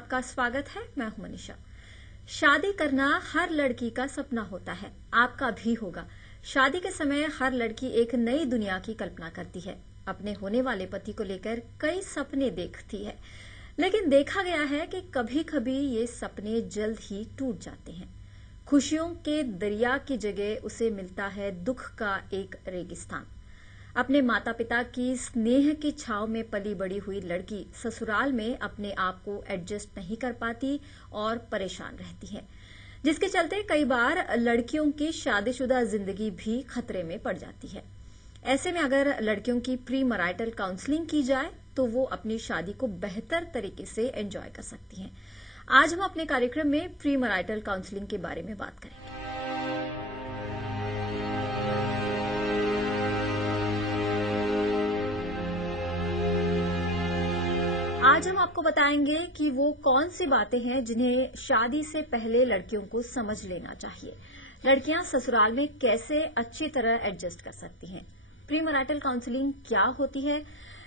आपका स्वागत है। मैं हूं मनीषा। शादी करना हर लड़की का सपना होता है, आपका भी होगा। शादी के समय हर लड़की एक नई दुनिया की कल्पना करती है, अपने होने वाले पति को लेकर कई सपने देखती है, लेकिन देखा गया है कि कभी-कभी ये सपने जल्द ही टूट जाते हैं। खुशियों के दरिया की जगह उसे मिलता है दुख का एक रेगिस्तान। अपने माता पिता की स्नेह की छाव में पली बड़ी हुई लड़की ससुराल में अपने आप को एडजस्ट नहीं कर पाती और परेशान रहती है, जिसके चलते कई बार लड़कियों की शादीशुदा जिंदगी भी खतरे में पड़ जाती है। ऐसे में अगर लड़कियों की प्री मैरिटल काउंसलिंग की जाए तो वो अपनी शादी को बेहतर तरीके से एंजॉय कर सकती हैं। आज हम अपने कार्यक्रम में प्री मैरिटल काउंसलिंग के बारे में बात करेंगे। आज हम आपको बताएंगे कि वो कौन सी बातें हैं जिन्हें शादी से पहले लड़कियों को समझ लेना चाहिए। लड़कियां ससुराल में कैसे अच्छी तरह एडजस्ट कर सकती हैं। प्री मैरिटल काउंसलिंग क्या होती है,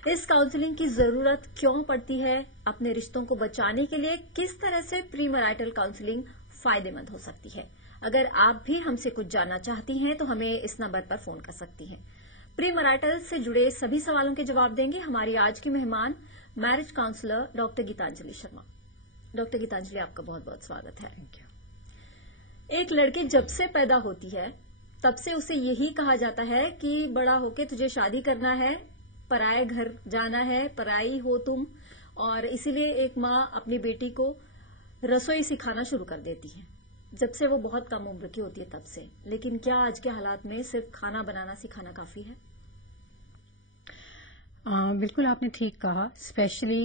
इस काउंसलिंग की जरूरत क्यों पड़ती है, अपने रिश्तों को बचाने के लिए किस तरह से प्री मैरिटल काउंसलिंग फायदेमंद हो सकती है। अगर आप भी हमसे कुछ जानना चाहती हैं तो हमें इस नंबर पर फोन कर सकती हैं। प्री मैरिटल से जुड़े सभी सवालों के जवाब देंगे हमारी आज की मेहमान marriage counsellor doctor Geetanjali Sharma. Doctor Geetanjali, आपका बहुत बहुत स्वागत है। एक लड़की जब से पैदा होती है तब से उसे यही कहा जाता है कि बड़ा होके तुझे शादी करना है, पराये घर जाना है, पराई हो तुम, और इसीलिए एक माँ अपनी बेटी को रसोई सिखाना शुरू कर देती है जब से वो बहुत कम उम्र की होती है तब से। लेकिन क्या आज के हालात में सिर्फ खाना बनाना सिखाना काफी है? बिल्कुल आपने ठीक कहा। स्पेशली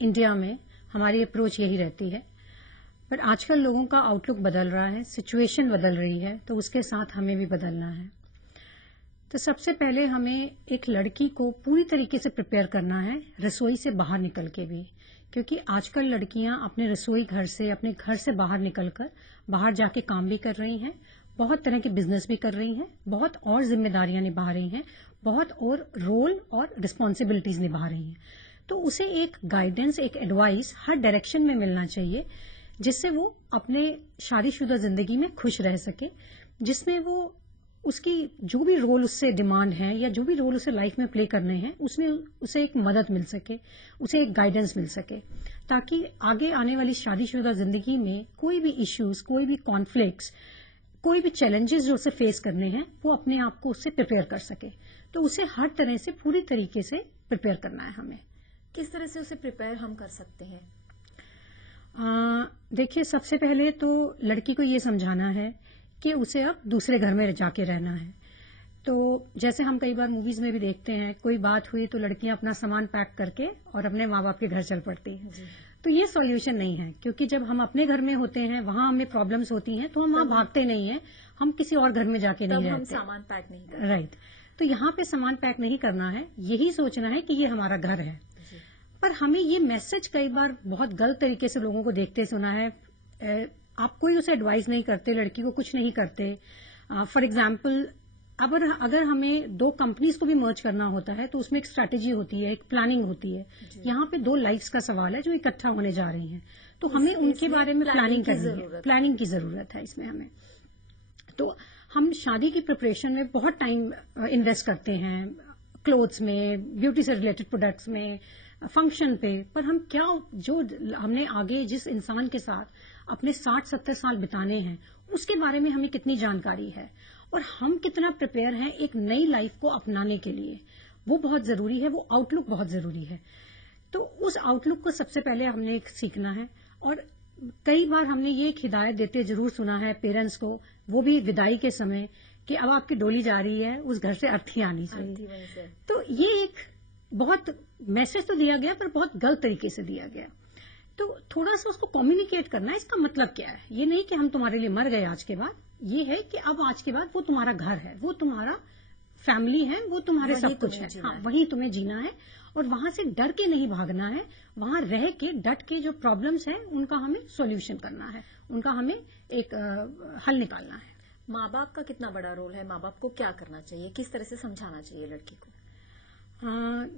इंडिया में हमारी अप्रोच यही रहती है, पर आजकल लोगों का आउटलुक बदल रहा है, सिचुएशन बदल रही है, तो उसके साथ हमें भी बदलना है। तो सबसे पहले हमें एक लड़की को पूरी तरीके से प्रिपेयर करना है रसोई से बाहर निकल के भी, क्योंकि आजकल लड़कियां अपने रसोई घर से, अपने घर से बाहर निकलकर बाहर जाके काम भी कर रही हैं, बहुत तरह के बिजनेस भी कर रही हैं, बहुत और जिम्मेदारियां निभा रही हैं, बहुत और रोल और रिस्पॉन्सिबिलिटीज निभा रही हैं। तो उसे एक गाइडेंस, एक एडवाइस हर डायरेक्शन में मिलना चाहिए, जिससे वो अपने शादीशुदा जिंदगी में खुश रह सके, जिसमें वो उसकी जो भी रोल उससे डिमांड है या जो भी रोल उसे लाइफ में प्ले करने हैं उसमें उसे एक मदद मिल सके, उसे एक गाइडेंस मिल सके, ताकि आगे आने वाली शादीशुदा जिंदगी में कोई भी इश्यूज, कोई भी कॉन्फ्लिक्ट्स, कोई भी चैलेंजेस जो उसे फेस करने हैं वो अपने आप को उससे प्रिपेयर कर सके। तो उसे हर तरह से पूरी तरीके से प्रिपेयर करना है हमें। किस तरह से उसे प्रिपेयर हम कर सकते हैं? देखिए, सबसे पहले तो लड़की को ये समझाना है कि उसे अब दूसरे घर में जाके रहना है। तो जैसे हम कई बार मूवीज में भी देखते हैं, कोई बात हुई तो लड़कियां अपना सामान पैक करके और अपने माँ बाप के घर चल पड़ती हैं। तो ये सॉल्यूशन नहीं है, क्योंकि जब हम अपने घर में होते हैं, वहां हमें प्रॉब्लम्स होती हैं, तो हम वहां भागते नहीं हैं, हम किसी और घर में जाके नहीं रहते। हम सामान पैक नहीं करते। राइट। तो यहाँ पे सामान पैक नहीं करना है, यही सोचना है कि ये हमारा घर है। पर हमें ये मैसेज कई बार बहुत गलत तरीके से लोगों को देखते सुना है। आप कोई उसे एडवाइस नहीं करते, लड़की को कुछ नहीं करते। फॉर एग्जाम्पल, अगर हमें दो कंपनीज को भी मर्ज करना होता है तो उसमें एक स्ट्रैटेजी होती है, एक प्लानिंग होती है। यहाँ पे दो लाइफ्स का सवाल है जो इकट्ठा होने जा रही हैं, तो हमें उनके बारे में प्लानिंग की जरूरत है इसमें हमें। तो हम शादी की प्रिपरेशन में बहुत टाइम इन्वेस्ट करते हैं, क्लोथ्स में, ब्यूटी से रिलेटेड प्रोडक्ट्स में, फंक्शन पे, पर हम क्या, जो हमने आगे जिस इंसान के साथ अपने 60-70 साल बिताने हैं उसके बारे में हमें कितनी जानकारी है और हम कितना प्रिपेयर हैं एक नई लाइफ को अपनाने के लिए, वो बहुत जरूरी है। वो आउटलुक बहुत जरूरी है। तो उस आउटलुक को सबसे पहले हमने सीखना है। और कई बार हमने ये एक हिदायत देते जरूर सुना है पेरेंट्स को, वो भी विदाई के समय, कि अब आपकी डोली जा रही है, उस घर से अर्थी आनी चाहिए। तो ये एक बहुत मैसेज तो दिया गया, पर बहुत गलत तरीके से दिया गया। तो थोड़ा सा उसको कम्युनिकेट करना है, इसका मतलब क्या है। ये नहीं कि हम तुम्हारे लिए मर गए आज के बाद, ये है कि अब आज के बाद वो तुम्हारा घर है, वो तुम्हारा फैमिली है, वो तुम्हारे सब कुछ है। हाँ, वही तुम्हें जीना है और वहां से डर के नहीं भागना है, वहां रह के डट के जो प्रॉब्लम्स हैं उनका हमें सॉल्यूशन करना है, उनका हमें एक हल निकालना है। माँ बाप का कितना बड़ा रोल है? माँ बाप को क्या करना चाहिए, किस तरह से समझाना चाहिए लड़की को?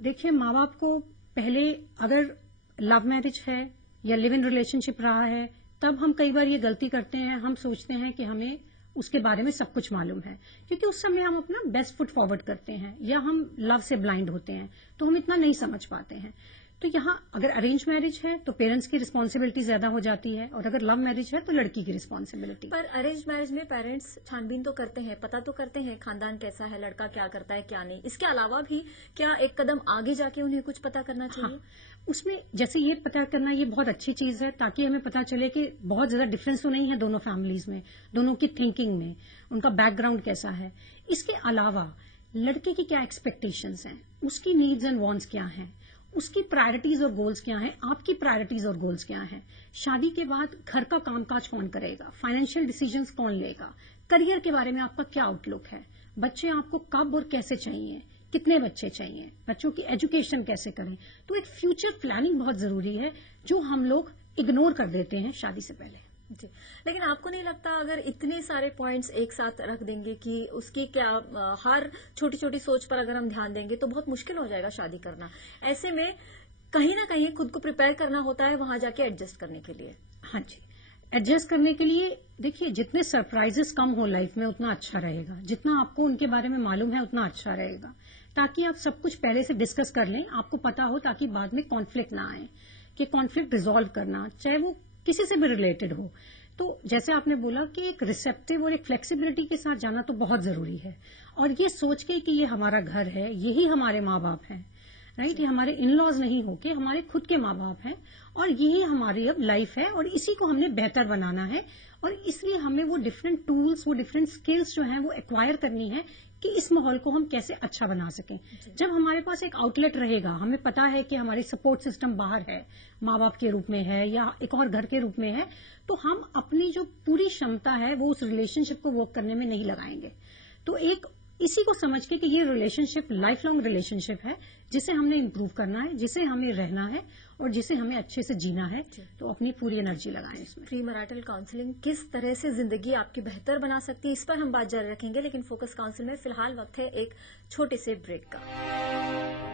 देखिए, माँ बाप को पहले, अगर लव मैरिज है या लिव इन रिलेशनशिप रहा है, तब हम कई बार ये गलती करते हैं, हम सोचते हैं कि हमें उसके बारे में सब कुछ मालूम है, क्योंकि उस समय हम अपना बेस्ट फुट फॉरवर्ड करते हैं या हम लव से ब्लाइंड होते हैं, तो हम इतना नहीं समझ पाते हैं। तो यहाँ अगर अरेंज मैरिज है तो पेरेंट्स की रिस्पॉन्सिबिलिटी ज्यादा हो जाती है, और अगर लव मैरिज है तो लड़की की रिस्पॉन्सिबिलिटी। पर अरेंज मैरिज में पेरेंट्स छानबीन तो करते हैं, पता तो करते हैं खानदान कैसा है, लड़का क्या करता है क्या नहीं। इसके अलावा भी क्या एक कदम आगे जाके उन्हें कुछ पता करना चाहिए? हाँ, उसमें जैसे ये पता करना ये बहुत अच्छी चीज है, ताकि हमें पता चले कि बहुत ज्यादा डिफरेंस तो नहीं है दोनों फैमिलीज में, दोनों की थिंकिंग में, उनका बैकग्राउंड कैसा है। इसके अलावा लड़के की क्या एक्सपेक्टेशंस हैं, उसकी नीड्स एंड वांट्स क्या हैं, उसकी प्रायोरिटीज और गोल्स क्या हैं, आपकी प्रायोरिटीज और गोल्स क्या हैं। शादी के बाद घर का कामकाज कौन करेगा, फाइनेंशियल डिसीजंस कौन लेगा, करियर के बारे में आपका क्या आउटलुक है, बच्चे आपको कब और कैसे चाहिए, कितने बच्चे चाहिए, बच्चों की एजुकेशन कैसे करें। तो एक फ्यूचर प्लानिंग बहुत जरूरी है, जो हम लोग इग्नोर कर देते हैं शादी से पहले। जी, लेकिन आपको नहीं लगता अगर इतने सारे पॉइंट्स एक साथ रख देंगे कि उसकी क्या हर छोटी छोटी सोच पर अगर हम ध्यान देंगे तो बहुत मुश्किल हो जाएगा शादी करना। ऐसे में कहीं ना कहीं खुद को प्रिपेयर करना होता है वहां जाके एडजस्ट करने के लिए। हाँ जी, एडजस्ट करने के लिए देखिए, जितने सरप्राइजेस कम हो लाइफ में उतना अच्छा रहेगा, जितना आपको उनके बारे में मालूम है उतना अच्छा रहेगा, ताकि आप सब कुछ पहले से डिस्कस कर लें, आपको पता हो, ताकि बाद में कॉन्फ्लिक्ट ना आए। कि कॉन्फ्लिक्ट रिजॉल्व करना, चाहे वो किसी से भी रिलेटेड हो, तो जैसे आपने बोला कि एक रिसेप्टिव और एक फ्लेक्सिबिलिटी के साथ जाना तो बहुत जरूरी है, और ये सोच के कि ये हमारा घर है, यही हमारे माँ बाप हैं, राइट, ये हमारे इन लॉज नहीं होके हमारे खुद के माँ बाप हैं, और यही हमारी अब लाइफ है, और इसी को हमने बेहतर बनाना है, और इसलिए हमें वो डिफरेंट टूल्स, वो डिफरेंट स्किल्स जो हैं वो एक्वायर करनी है कि इस माहौल को हम कैसे अच्छा बना सकें। जब हमारे पास एक आउटलेट रहेगा, हमें पता है कि हमारी सपोर्ट सिस्टम बाहर है, माँ बाप के रूप में है या एक और घर के रूप में है, तो हम अपनी जो पूरी क्षमता है वो उस रिलेशनशिप को वर्क करने में नहीं लगाएंगे। तो एक इसी को समझ के कि ये रिलेशनशिप लाइफ लॉन्ग रिलेशनशिप है, जिसे हमने इम्प्रूव करना है, जिसे हमें रहना है, और जिसे हमें अच्छे से जीना है, तो अपनी पूरी एनर्जी लगाएं इसमें। प्री मैरिटल काउंसलिंग किस तरह से जिंदगी आपकी बेहतर बना सकती है, इस पर हम बात जारी रखेंगे, लेकिन फोकस काउंसिल में फिलहाल वक्त है एक छोटे से ब्रेक का।